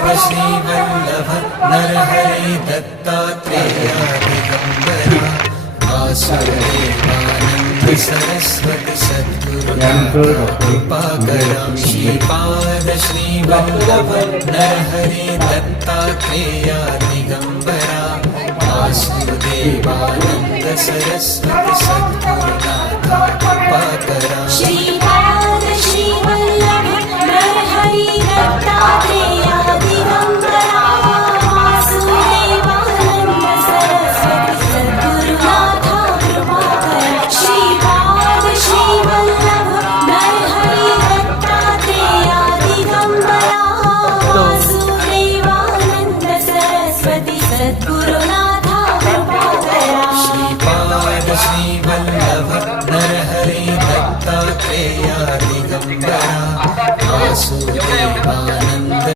Shrivallabh Narhari Dattatreya Digambara Vasudevanand Saraswati Sadgurunath कृपाकरा Shripad Shrivallabh Narhari Dattatreya Digambara Vasudevanand Saraswati Sadgurunath कृपाकरा।